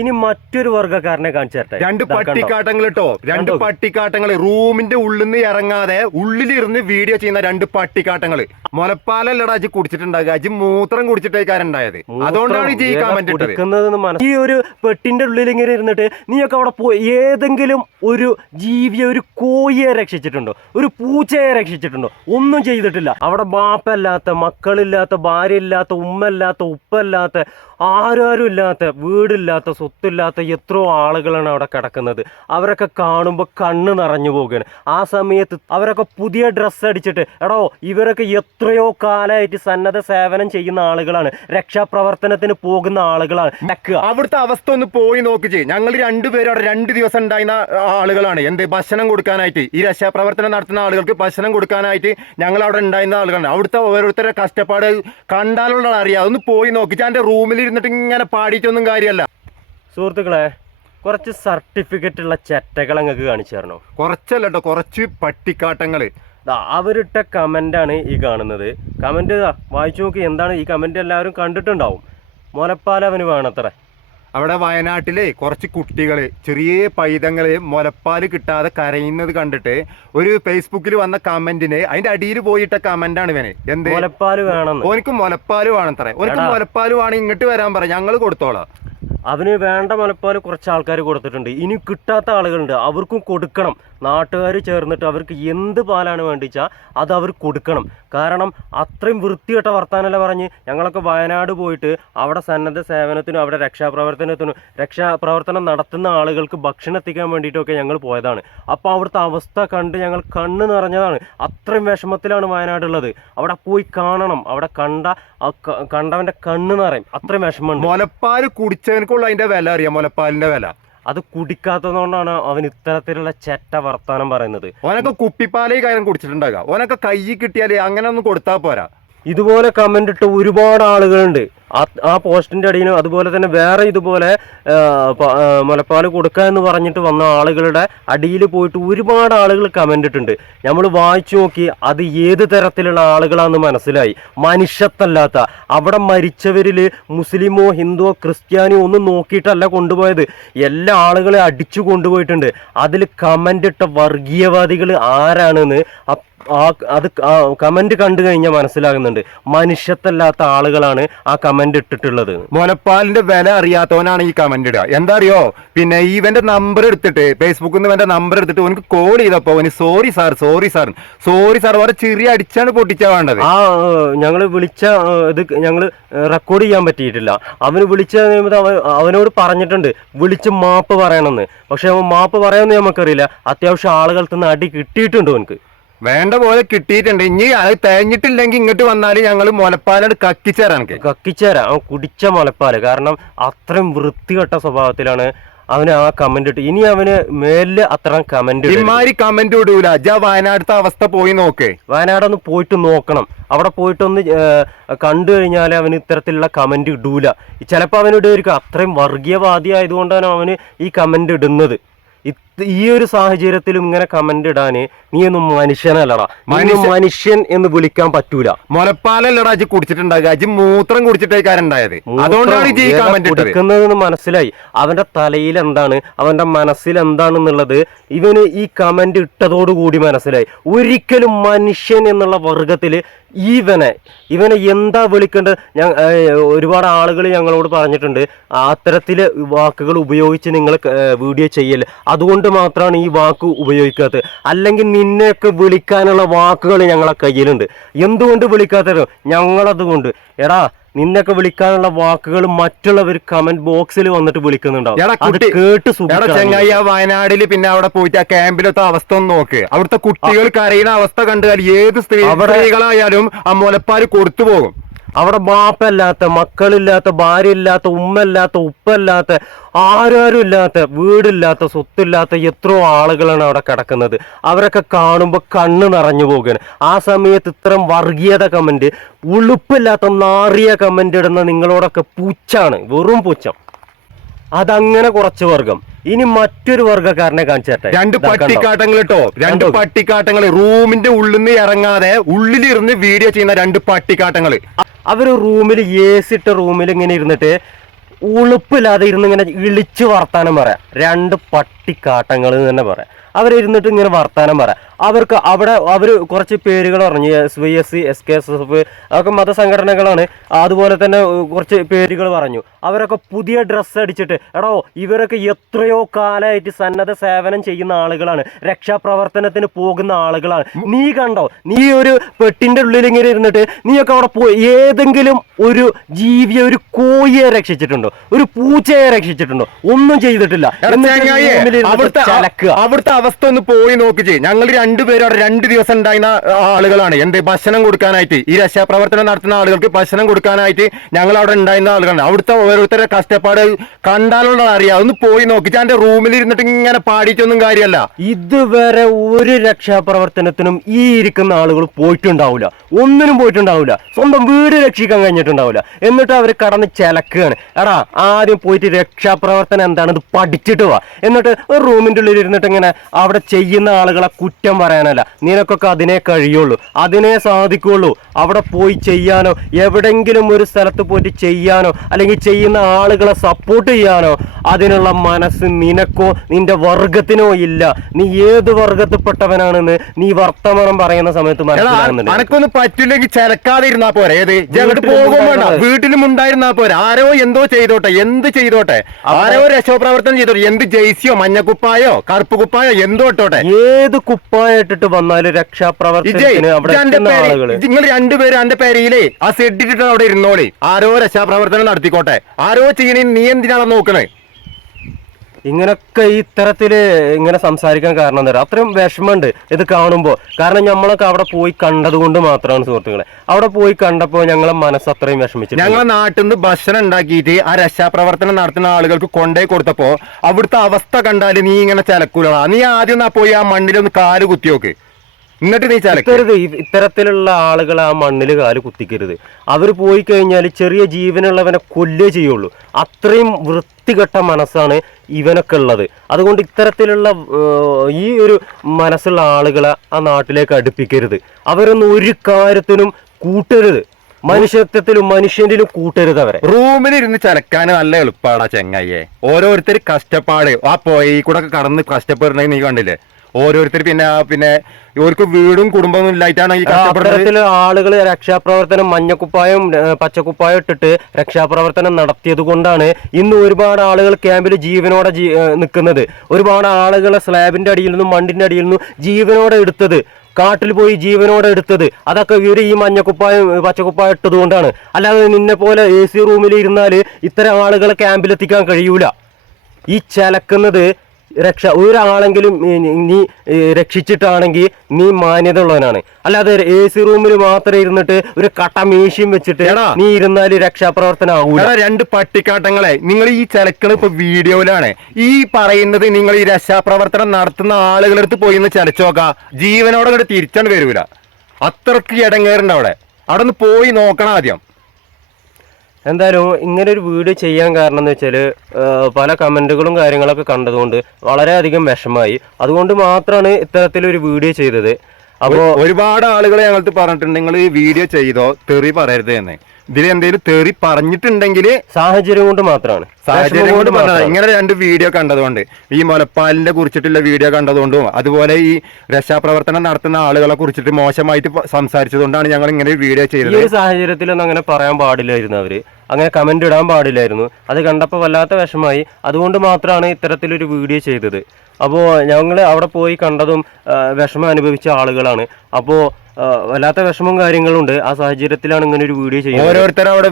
ഇനി മറ്റൊരു വർഗ്ഗക്കാരനെ കാണിച്ചേട്ടെ. രണ്ട് പട്ടിക്കാട്ടങ്ങൾ കേട്ടോ, രണ്ട് പട്ടിക്കാട്ടങ്ങൾ റൂമിന്റെ ഉള്ളിൽ നിന്ന് ഇറങ്ങാതെ ഉള്ളിലിരുന്ന് വീഡിയോ ചെയ്യുന്ന രണ്ട് പട്ടിക്കാട്ടങ്ങള്. മുലപ്പാലല്ലടാ അജി കുടിച്ചിട്ടുണ്ടാകുക, അജി മൂത്രം കുടിച്ചിട്ടേക്കാരുണ്ടായത്. അതുകൊണ്ടാണ് ഈ കമന്റ് ഇട്ടത്. ഈ ഒരു പെട്ടിന്റെ ഉള്ളിൽ ഇങ്ങനെ ഇരുന്നിട്ട് നീയൊക്കെ അവിടെ പോയി ഏതെങ്കിലും ഒരു ജീവിയെ, ഒരു കോഴിയെ രക്ഷിച്ചിട്ടുണ്ടോ, ഒരു പൂച്ചയെ രക്ഷിച്ചിട്ടുണ്ടോ? ഒന്നും ചെയ്തിട്ടില്ല. അവിടെ ബാപ്പല്ലാത്ത, മക്കളില്ലാത്ത, ഭാര്യയില്ലാത്ത, ഉമ്മല്ലാത്ത, ഉപ്പല്ലാത്ത, ആരും ഇല്ലാത്ത, വീടില്ലാത്ത, സ്വത്തില്ലാത്ത എത്രയോ ആളുകളാണ് അവിടെ കിടക്കുന്നത്. അവരൊക്കെ കാണുമ്പോൾ കണ്ണ് നിറഞ്ഞു പോകുകയാണ്. ആ സമയത്ത് അവരൊക്കെ പുതിയ ഡ്രസ്സ് അടിച്ചിട്ട്, എടോ ഇവരൊക്കെ എത്രയോ കാലമായിട്ട് സന്നദ്ധ സേവനം ചെയ്യുന്ന ആളുകളാണ്, രക്ഷാപ്രവർത്തനത്തിന് പോകുന്ന ആളുകളാണ്. അവിടുത്തെ അവസ്ഥ ഒന്ന് പോയി നോക്കിച്ച്. ഞങ്ങൾ രണ്ടുപേരും അവിടെ 2 ദിവസം ഉണ്ടായിരുന്ന ആളുകളാണ്. എന്ത് ഭക്ഷണം കൊടുക്കാനായിട്ട്, ഈ രക്ഷാപ്രവർത്തനം നടത്തുന്ന ആളുകൾക്ക് ഭക്ഷണം കൊടുക്കാനായിട്ട് ഞങ്ങൾ അവിടെ ഉണ്ടായിരുന്ന ആളുകളാണ്. അവിടുത്തെ ഓരോരുത്തരുടെ കഷ്ടപ്പാട് കണ്ടാലുള്ള അറിയാം. അതൊന്ന് പോയി നോക്കിച്ച്. എൻ്റെ റൂമിൽ ഇരുന്നിട്ട് ഇങ്ങനെ പാടിയിട്ടൊന്നും കാര്യമല്ല. സുഹൃത്തുക്കളെ, കുറച്ച് സർട്ടിഫിക്കറ്റ് ഉള്ള ചെറ്റകൾ അങ്ങക്ക് കാണിച്ചു തരണോ? കുറച്ചല്ല കേട്ടോ, കുറച്ച് പട്ടിക്കാട്ടങ്ങള്. അവരിട്ട കമൻ്റാണ് ഈ കാണുന്നത്. കമൻറ്റ് വായിച്ചു നോക്കി. എന്താണ് ഈ കമൻറ്റ്? എല്ലാവരും കണ്ടിട്ടുണ്ടാവും. മുലപ്പാലവന് വേണത്ര. അവിടെ വയനാട്ടിലെ കുറച്ച് കുട്ടികള്, ചെറിയ പൈതങ്ങള് മുലപ്പാല് കിട്ടാതെ കരയുന്നത് കണ്ടിട്ട് ഒരു ഫേസ്ബുക്കിൽ വന്ന കമന്റിന് അതിന്റെ അടിയിൽ പോയിട്ട കമന്റാണ് ഇവന്. എന്ത് മുലപ്പാല് വേണം, ഓനിക്ക് മുലപ്പാല് വേണത്രേ. ഓനിക്ക് മുലപ്പാല് വേണം, ഇങ്ങോട്ട് വരാൻ പറ, ഞങ്ങൾ കൊടുത്തോളാം. അവന് വേണ്ട മുലപ്പാൽ കുറച്ച് ആൾക്കാർ കൊടുത്തിട്ടുണ്ട്. ഇനി കിട്ടാത്ത ആളുകളുണ്ട്, അവർക്കും കൊടുക്കണം. നാട്ടുകാർ ചേർന്നിട്ട് അവർക്ക് എന്ത് പാലാണ് വേണ്ടിച്ചാൽ അത് അവർ കൊടുക്കണം. കാരണം അത്രയും വൃത്തികെട്ട വർത്താനല്ല പറഞ്ഞ് ഞങ്ങളൊക്കെ വയനാട് പോയിട്ട് അവിടെ സന്നദ്ധ സേവനത്തിനും അവിടെ രക്ഷാപ്രവർത്തനം നടത്തുന്ന ആളുകൾക്ക് ഭക്ഷണം എത്തിക്കാൻ വേണ്ടിയിട്ടൊക്കെ ഞങ്ങൾ പോയതാണ്. അപ്പോൾ അവിടുത്തെ അവസ്ഥ കണ്ട് ഞങ്ങൾ കണ്ണ് നിറഞ്ഞതാണ്. അത്രയും വിഷമത്തിലാണ് വയനാടുള്ളത്. അവിടെ പോയി കാണണം. അവിടെ കണ്ടവൻ്റെ കണ്ണ് നിറയും. അത്രയും വിഷമമുണ്ട്. മുലപ്പാല് കുടിച്ചവനക്കുള്ള അതിന്റെ വില അറിയാം, മുലപ്പാലിന്റെ വില. അത് കുടിക്കാത്തതുകൊണ്ടാണ് അവൻ ഇത്തരത്തിലുള്ള ചെറ്റ വർത്താനം പറയുന്നത്. ഓനൊക്കെ കുപ്പിപ്പാലേ കാര്യം കുടിച്ചിട്ടുണ്ടാകാം. ഓനൊക്കെ കൈ കിട്ടിയാലേ അങ്ങനെ ഒന്നും കൊടുത്താൽ പോരാ. ഇതുപോലെ കമന്റ് ഇട്ട് ഒരുപാട് ആളുകളുണ്ട് ആ പോസ്റ്റിന്റെ അടിയിലും. അതുപോലെ തന്നെ വേറെ ഇതുപോലെ മുലപ്പാൽ കൊടുക്കുക എന്ന് പറഞ്ഞിട്ട് വന്ന ആളുകളുടെ അടിയിൽ പോയിട്ട് ഒരുപാട് ആളുകൾ കമന്റ് ഇട്ടുണ്ട്. നമ്മൾ വായിച്ചു നോക്കി അത് ഏത് തരത്തിലുള്ള ആളുകളാണെന്ന് മനസ്സിലായി. മനുഷ്യത്തല്ലാത്ത, അവിടെ മരിച്ചവരിൽ മുസ്ലിമോ ഹിന്ദുവോ ക്രിസ്ത്യാനിയോ ഒന്നും നോക്കിയിട്ടല്ല കൊണ്ടുപോയത്. എല്ലാ ആളുകളെ അടിച്ചു കൊണ്ടുപോയിട്ടുണ്ട്. അതിൽ കമന്റ് ഇട്ട വർഗീയവാദികൾ ആരാണെന്ന് അത് കമന്റ് കണ്ടു കഴിഞ്ഞാൽ മനസ്സിലാകുന്നുണ്ട്. മനുഷ്യത്തല്ലാത്ത ആളുകളാണ് ആ കമന്റ് ഇട്ടിട്ടുള്ളത്. മുലപ്പാലിന്റെ വില അറിയാത്തവനാണ് ഈ കമന്റ് ഇടുക. എന്താ അറിയോ? പിന്നെ ഇവന്റെ നമ്പർ എടുത്തിട്ട്, ഫേസ്ബുക്കിൽ നിന്ന് ഇവന്റെ നമ്പർ എടുത്തിട്ട് അവനക്ക് കോൾ ചെയ്തപ്പോ അവന് സോറി സാർ വേറെ ചെറിയ അടിച്ചാണ് പൊട്ടിച്ചാ വേണ്ടത്. ആ ഞങ്ങള് വിളിച്ച ഇത് ഞങ്ങള് റെക്കോർഡ് ചെയ്യാൻ പറ്റിയിട്ടില്ല. അവന് വിളിച്ച അവനോട് പറഞ്ഞിട്ടുണ്ട് വിളിച്ച് മാപ്പ് പറയണമെന്ന്. പക്ഷെ അവൻ മാപ്പ് പറയാമെന്ന് നമുക്കറിയില്ല. അത്യാവശ്യം ആളുകൾക്ക് നിന്ന് അടി കിട്ടിയിട്ടുണ്ട് അവനക്ക്. വേണ്ട പോലെ കിട്ടിയിട്ടുണ്ട്. ഇനി അത് തേഞ്ഞിട്ടില്ലെങ്കിൽ ഇങ്ങോട്ട് വന്നാല് ഞങ്ങൾ മുലപ്പാലോട് കക്കിച്ചേരാം. അവൻ കുടിച്ച മുലപ്പാല്. കാരണം അത്രയും വൃത്തികെട്ട സ്വഭാവത്തിലാണ് അവന് ആ കമന്റ് ഇട്ട്. ഇനി അവന് മേലില് അത്ര കമന്റ് ഇടൂല. വയനാടത്തെ അവസ്ഥ പോയി നോക്ക്. വയനാടൊന്ന് പോയിട്ട് നോക്കണം. അവിടെ പോയിട്ടൊന്ന് കണ്ടു കഴിഞ്ഞാൽ അവന് ഇത്തരത്തിലുള്ള കമന്റ് ഇടൂല. ചിലപ്പോൾ അവനിടുമായിരിക്കും. അത്രയും വർഗീയവാദി ആയതുകൊണ്ടാണ് അവന് ഈ കമന്റ് ഇടുന്നത്. ഈ ഒരു സാഹചര്യത്തിലും ഇങ്ങനെ കമന്റ് ഇടാന് നീ ഒന്നും മനുഷ്യനല്ലടാ. മനുഷ്യൻ എന്ന് വിളിക്കാൻ പറ്റൂല. മുലപ്പാലല്ലടാ അജി കുടിച്ചിട്ടുണ്ടാകുക, അജി മൂത്രം കുടിച്ചിട്ടേക്കാരുണ്ടായത്. അതുകൊണ്ടാണ് കൊടുക്കുന്നതെന്ന് മനസ്സിലായി. അവന്റെ തലയിൽ എന്താണ്, അവന്റെ മനസ്സിൽ എന്താണെന്നുള്ളത് ഇവന് ഈ കമന്റ് ഇട്ടതോടുകൂടി മനസ്സിലായി. ഒരിക്കലും മനുഷ്യൻ എന്നുള്ള വർഗത്തില് ഇവനെ എന്താ വിളിക്കേണ്ടത്? ഒരുപാട് ആളുകൾ ഞങ്ങളോട് പറഞ്ഞിട്ടുണ്ട് അത്തരത്തില് വാക്കുകൾ ഉപയോഗിച്ച് നിങ്ങൾ വീഡിയോ ചെയ്യല്. അതുകൊണ്ട് മാത്രമാണ് ഈ വാക്ക് ഉപയോഗിക്കാത്തത്. അല്ലെങ്കിൽ നിന്നെയൊക്കെ വിളിക്കാനുള്ള വാക്കുകൾ ഞങ്ങളെ കയ്യിലുണ്ട്. എന്തുകൊണ്ട് വിളിക്കാത്തത്? ഞങ്ങളതുകൊണ്ട്. എടാ, നിന്നൊക്കെ വിളിക്കാനുള്ള വാക്കുകൾ മറ്റുള്ളവർ കമന്റ് ബോക്സിൽ വന്നിട്ട് വിളിക്കുന്നുണ്ടാവും. ചെങ്ങായി വയനാടില് പിന്നെ അവിടെ പോയിട്ട് ആ ക്യാമ്പിലത്തെ അവസ്ഥ ഒന്ന് നോക്ക്. അവിടുത്തെ കുട്ടികൾ കരയുന്ന അവസ്ഥ കണ്ടാൽ ഏത് സ്ത്രീകളായാലും ആ മുലപ്പാല് കൊടുത്തു പോകും. അവിടെ ബാപ്പല്ലാത്ത, മക്കളില്ലാത്ത, ഭാര്യയില്ലാത്ത, ഉമ്മല്ലാത്ത, ഉപ്പല്ലാത്ത, ആരും ഇല്ലാത്ത, വീടില്ലാത്ത, സ്വത്തില്ലാത്ത എത്രയോ ആളുകളാണ് അവിടെ കിടക്കുന്നത്. അവരൊക്കെ കാണുമ്പോൾ കണ്ണ് നിറഞ്ഞു പോകുകയാണ്. ആ സമയത്ത് ഇത്തരം വർഗീയത കമന്റ്, ഉളുപ്പില്ലാത്ത നാറിയ കമന്റ് ഇടുന്ന നിങ്ങളോടൊക്കെ പുച്ഛാണ്, വെറും പുച്ഛം. അതങ്ങനെ കുറച്ച് വർഗം. ഇനി മറ്റൊരു വർഗ്ഗക്കാരനെ കാണിച്ചേട്ടെ. രണ്ട് പട്ടിക്കാട്ടങ്ങൾ കേട്ടോ, രണ്ട് പട്ടിക്കാട്ടങ്ങൾ റൂമിന്റെ ഉള്ളിൽ നിന്ന് ഇറങ്ങാതെ ഉള്ളിലിരുന്ന് വീഡിയോ ചെയ്യുന്ന രണ്ട് പട്ടിക്കാട്ടങ്ങൾ. അവര് റൂമിൽ AC ഇട്ട റൂമിൽ ഇങ്ങനെ ഇരുന്നിട്ട് ഉളുപ്പില്ലാതെ ഇരുന്ന് ഇങ്ങനെ ഇളിച്ച് വർത്താനം പറയാം. രണ്ട് പട്ടിക്കാട്ടങ്ങൾ എന്ന് തന്നെ പറയാം. അവരിരുന്നിട്ട് ഇങ്ങനെ വർത്താനം പറയാം. അവർക്ക് അവിടെ അവർ കുറച്ച് പേരുകൾ പറഞ്ഞു, SYS, SKSF, അതൊക്കെ മതസംഘടനകളാണ്. അതുപോലെ തന്നെ കുറച്ച് പേരുകൾ പറഞ്ഞു. അവരൊക്കെ പുതിയ ഡ്രസ്സ് അടിച്ചിട്ട്, എടോ ഇവരൊക്കെ എത്രയോ കാലമായിട്ട് സന്നദ്ധ സേവനം ചെയ്യുന്ന ആളുകളാണ്, രക്ഷാപ്രവർത്തനത്തിന് പോകുന്ന ആളുകളാണ്. നീ കണ്ടോ, നീ ഒരു പെട്ടിന്റെ ഉള്ളിൽ ഇങ്ങനെ ഇരുന്നിട്ട് നീയൊക്കെ അവിടെ പോയി ഏതെങ്കിലും ഒരു ജീവിയെ, ഒരു കോഴിയെ രക്ഷിച്ചിട്ടുണ്ടോ? ഒരു പൂച്ചയെ രക്ഷിച്ചിട്ടുണ്ടോ? ഒന്നും ചെയ്തിട്ടില്ല. അവിടുത്തെ അവസ്ഥ ഒന്ന് പോയി നോക്കിച്ചേ. ഞങ്ങൾ രണ്ടുപേരും അവിടെ 2 ദിവസം ഉണ്ടായിരുന്ന ആളുകളാണ്. എന്ത് ഭക്ഷണം കൊടുക്കാനായിട്ട്, ഈ രക്ഷാപ്രവർത്തനം നടത്തുന്ന ആളുകൾക്ക് ഭക്ഷണം കൊടുക്കാനായിട്ട് ഞങ്ങൾ അവിടെ ഉണ്ടായിരുന്ന ആളുകളാണ്. അവിടുത്തെ ഓരോരുത്തരുടെ കഷ്ടപ്പാട് കണ്ടാലുള്ള അറിയാം. ഒന്ന് പോയി നോക്കിച്ചാ. എന്റെ റൂമിൽ ഇരുന്നിട്ട് ഇങ്ങനെ പാടിയിട്ടൊന്നും കാര്യമല്ല. ഇതുവരെ ഒരു രക്ഷാപ്രവർത്തനത്തിനും ഈ ഇരിക്കുന്ന ആളുകൾ പോയിട്ടുണ്ടാവില്ല, ഒന്നിനും പോയിട്ടുണ്ടാവില്ല, സ്വന്തം വീട് രക്ഷിക്കാൻ കഴിഞ്ഞിട്ടുണ്ടാവില്ല. എന്നിട്ട് അവർ കടന്ന് ചിലക്കുകയാണ്. എടാ ആദ്യം പോയിട്ട് രക്ഷാപ്രവർത്തനം എന്താണെന്ന് പഠിച്ചിട്ട് വാ. എന്നിട്ട് ഒരു റൂമിൻ്റെ ഉള്ളിൽ ഇരുന്നിട്ട് ഇങ്ങനെ അവിടെ ചെയ്യുന്ന ആളുകളെ കുറ്റം പറയാനല്ല. നിനക്കൊക്കെ അതിനെ കഴിയുള്ളൂ, അതിനെ സാധിക്കുള്ളൂ. അവിടെ പോയി ചെയ്യാനോ, എവിടെങ്കിലും ഒരു സ്ഥലത്ത് പോയിട്ട് ചെയ്യാനോ, അല്ലെങ്കിൽ ചെയ്യുന്ന ആളുകളെ സപ്പോർട്ട് ചെയ്യാനോ അതിനുള്ള മനസ്സ് നിനക്കോ നിന്റെ വർഗത്തിനോ ഇല്ല. നീ ഏത് വർഗത്തിൽപ്പെട്ടവനാണെന്ന് നീ വർത്തമാനം പറയുന്ന സമയത്ത് മനസ്സിലാകുന്നുണ്ട്. അനക്കൊന്നും പറ്റില്ലെങ്കിൽ ചിലക്കാതെ ഇരുന്നാ പോരെ. ഏത് ഞങ്ങൾക്ക് പോകും വേണ്ട, വീട്ടിലും ഉണ്ടായിരുന്നാ പോരെ. ആരോ എന്തോ ചെയ്തോട്ടെ, എന്ത് ചെയ്തോട്ടെ, ആരോ രക്ഷാപ്രവർത്തനം ചെയ്തോട്ടെ. എന്ത് ജെയ്സിയോ മഞ്ഞക്കുപ്പായോ കറുപ്പ് കുപ്പായോ എന്തോ ഇട്ടോട്ടെ. ഏത് കുപ്പായിട്ടിട്ട് വന്നാലും രക്ഷാപ്രവർത്തനത്തിന് അവിടെ നിങ്ങൾ രണ്ടുപേരും എന്റെ പേരിലേ ആ സെഡിട്ടിട്ട് അവിടെ ഇരുന്നോളി. ആരോ രക്ഷാപ്രവർത്തനം നടത്തിക്കോട്ടെ. ആരോ ചെയ്യണേ, നീ എന്തിനാണ് നോക്കണേ? ഇങ്ങനൊക്കെ ഇത്തരത്തില് ഇങ്ങനെ സംസാരിക്കാൻ കാരണം എന്താ പറയുക, അത്രയും വിഷമമുണ്ട് ഇത് കാണുമ്പോൾ. കാരണം നമ്മളൊക്കെ അവിടെ പോയി കണ്ടത് കൊണ്ട് മാത്രമാണ് സുഹൃത്തുക്കളെ. അവിടെ പോയി കണ്ടപ്പോൾ ഞങ്ങളെ മനസ്സ് അത്രയും വിഷമിച്ചു. ഞങ്ങളെ നാട്ടിൽ നിന്ന് ഭക്ഷണം ഉണ്ടാക്കിയിട്ട് ആ രക്ഷാപ്രവർത്തനം നടത്തുന്ന ആളുകൾക്ക് കൊണ്ടേ കൊടുത്തപ്പോ അവിടുത്തെ അവസ്ഥ കണ്ടാല് നീ ഇങ്ങനെ ചിലക്കൂല. നീ ആദ്യം പോയി ആ മണ്ണിലൊന്ന് കാല് കുത്തിയോക്ക്, എന്നിട്ട് നീ ചിലക്കരുത്. ഇത്തരത്തിലുള്ള ആളുകൾ ആ മണ്ണിൽ കാല് കുത്തിക്കരുത്. അവർ പോയി കഴിഞ്ഞാൽ ചെറിയ ജീവനുള്ളവനെ കൊല്ലേ ചെയ്യുള്ളൂ. അത്രയും വൃത്തികെട്ട മനസ്സാണ് ഇവനൊക്കെ ഉള്ളത്. അതുകൊണ്ട് ഇത്തരത്തിലുള്ള ഈ ഒരു മനസ്സുള്ള ആളുകളെ ആ നാട്ടിലേക്ക് അടുപ്പിക്കരുത്. അവരൊന്നും ഒരു കാര്യത്തിനും കൂട്ടരുത്. മനുഷ്യത്വത്തിലും മനുഷ്യനിലും കൂട്ടരുത് അവരെ. റൂമിലിരുന്ന് ചിലക്കാൻ നല്ല എളുപ്പമാടാ ചെങ്ങയ്യെ. ഓരോരുത്തർ കഷ്ടപ്പാട് ആ പോയി കൂടെ കടന്ന് കഷ്ടപ്പെടുന്നത് നീ കണ്ടില്ലേ? ഓരോരുത്തർ പിന്നെ ഇവർക്ക് വീടും കുടുംബവും ഇല്ലായിട്ടാണ് ഈ കഷ്ടപ്പെടുന്നത്. ആളുകൾ രക്ഷാപ്രവർത്തനം മഞ്ഞക്കുപ്പായം പച്ചക്കുപ്പായം ഇട്ടിട്ട് രക്ഷാപ്രവർത്തനം നടത്തിയത് കൊണ്ടാണ് ഇന്ന് ഒരുപാട് ആളുകൾ ക്യാമ്പിൽ ജീവനോടെ നിൽക്കുന്നത്. ഒരുപാട് ആളുകളെ സ്ലാബിന്റെ അടിയിൽ നിന്നും മണ്ണിന്റെ അടിയിൽ നിന്നും ജീവനോടെ എടുത്തത്, കാട്ടിൽ പോയി ജീവനോടെ എടുത്തത്, അതൊക്കെ ഇവർ ഈ മഞ്ഞക്കുപ്പായം പച്ചക്കുപ്പായം ഇട്ടത് കൊണ്ടാണ്. അല്ലാതെ നിന്നെ പോലെ AC റൂമിൽ ഇരുന്നാൽ ഇത്തരം ആളുകളെ ക്യാമ്പിലെത്തിക്കാൻ കഴിയൂല. ഈ ചലക്കുന്നത് ഒരാളെങ്കിലും നീ രക്ഷിച്ചിട്ടാണെങ്കിൽ നീ മാന്യത ഉള്ളവനാണ്. അല്ലാതെ AC റൂമിൽ മാത്രം ഇരുന്നിട്ട് ഒരു കട്ട മീശയും വെച്ചിട്ട് നീ ഇരുന്നാല് രക്ഷാപ്രവർത്തനം ആവൂല. 2 പട്ടിക്കാട്ടങ്ങളെ നിങ്ങൾ ഈ ചിലക്കണ ഇപ്പൊ വീഡിയോയിലാണ് ഈ പറയുന്നത്. നിങ്ങൾ ഈ രക്ഷാപ്രവർത്തനം നടത്തുന്ന ആളുകളടുത്ത് പോയി ഒന്ന് ചലച്ചോക്ക, ജീവനോടെ കൂടെ തിരിച്ചാണ് വരൂല. അത്രക്ക് ഇടങ്ങേറുണ്ട് അവിടെ. അവിടെ ഒന്ന് പോയി നോക്കണം ആദ്യം. എന്തായാലും ഇങ്ങനെ ഒരു വീഡിയോ ചെയ്യാൻ കാരണം എന്ന് വെച്ചാൽ പല കമൻറ്റുകളും കാര്യങ്ങളൊക്കെ കണ്ടതുകൊണ്ട് വളരെയധികം വിഷമമായി. അതുകൊണ്ട് മാത്രമാണ് ഇത്തരത്തിലൊരു വീഡിയോ ചെയ്തത്. അപ്പോൾ ഒരുപാട് ആളുകൾ ഞങ്ങൾക്ക് പറഞ്ഞിട്ടുണ്ട് നിങ്ങൾ ഈ വീഡിയോ ചെയ്തോ തെറി പറയരുത് എന്ന്. ഇതിൽ എന്തെങ്കിലും തെറി പറഞ്ഞിട്ടുണ്ടെങ്കിൽ സാഹചര്യം കൊണ്ട് മാത്രമാണ്. സാഹചര്യം കൊണ്ട് പറഞ്ഞത്. ഇങ്ങനെ 2 വീഡിയോ കണ്ടതുകൊണ്ട്, ഈ മുലപ്പാലിനെ കുറിച്ചിട്ടുള്ള വീഡിയോ കണ്ടതുകൊണ്ടും അതുപോലെ ഈ രക്ഷാപ്രവർത്തനം നടത്തുന്ന ആളുകളെ കുറിച്ചിട്ട് മോശമായിട്ട് സംസാരിച്ചതുകൊണ്ടാണ് ഞങ്ങൾ ഇങ്ങനെ ഒരു വീഡിയോ ചെയ്തത്. ഈ സാഹചര്യത്തിലൊന്നും അങ്ങനെ പറയാൻ പാടില്ലായിരുന്നു. അവര് അങ്ങനെ കമന്റ് ഇടാൻ പാടില്ലായിരുന്നു. അത് കണ്ടപ്പോൾ വല്ലാത്ത വിഷമായി. അതുകൊണ്ട് മാത്രമാണ് ഇത്തരത്തിലൊരു വീഡിയോ ചെയ്തത്. അപ്പോൾ ഞങ്ങൾ അവിടെ പോയി കണ്ടതും വിഷമം അനുഭവിച്ച ആളുകളാണ്. അപ്പോൾ വല്ലാത്ത വിഷമവും കാര്യങ്ങളുണ്ട്. ആ സാഹചര്യത്തിലാണ് ഇങ്ങനെ ഒരു വീഡിയോ ചെയ്യുന്നത്. ഓരോരുത്തരും അവിടെ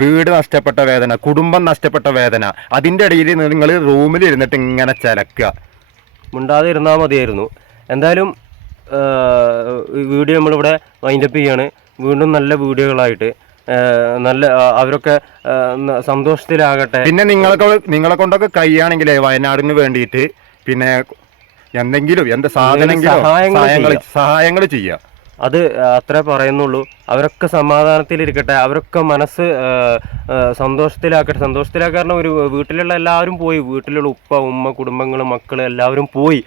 വീട് നഷ്ടപ്പെട്ട വേദന, കുടുംബം നഷ്ടപ്പെട്ട വേദന, അതിന്റെ ഇടയിൽ നിങ്ങൾ റൂമിൽ ഇരുന്നിട്ട് ഇങ്ങനെ ചിലക്കുക. മുണ്ടാതെ ഇരുന്നാൽ മതിയായിരുന്നു. എന്തായാലും വീഡിയോ നമ്മളിവിടെ വൈൻഡപ്പ് ചെയ്യാണ്. വീണ്ടും നല്ല വീഡിയോകളായിട്ട് നല്ല അവരൊക്കെ സന്തോഷത്തിലാകട്ടെ. പിന്നെ നിങ്ങളെ കൊണ്ടൊക്കെ കഴിയുകയാണെങ്കിലേ വയനാടിന് വേണ്ടിയിട്ട് പിന്നെ എന്തെങ്കിലും സഹായങ്ങൾ ചെയ്യുക. അത് അത്രേ പറയുന്നുള്ളൂ. അവരൊക്കെ സമാധാനത്തിലിരിക്കട്ടെ. അവരൊക്കെ മനസ്സ് സന്തോഷത്തിലാക്കട്ടെ. സന്തോഷത്തിലാക്കാൻ ഒരു വീട്ടിലുള്ള എല്ലാവരും പോയി, വീട്ടിലുള്ള ഉപ്പ ഉമ്മ കുടുംബങ്ങൾ മക്കൾ എല്ലാവരും പോയി.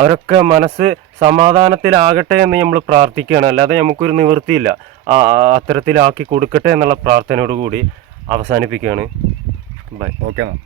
അവരൊക്കെ മനസ്സ് സമാധാനത്തിലാകട്ടെ എന്ന് നമ്മൾ പ്രാർത്ഥിക്കുകയാണ്. അല്ലാതെ നമുക്കൊരു നിവൃത്തിയില്ല. അത്തരത്തിലാക്കി കൊടുക്കട്ടെ എന്നുള്ള പ്രാർത്ഥനയോടുകൂടി അവസാനിപ്പിക്കുകയാണ്. ബൈ. ഓക്കെ എന്നാ.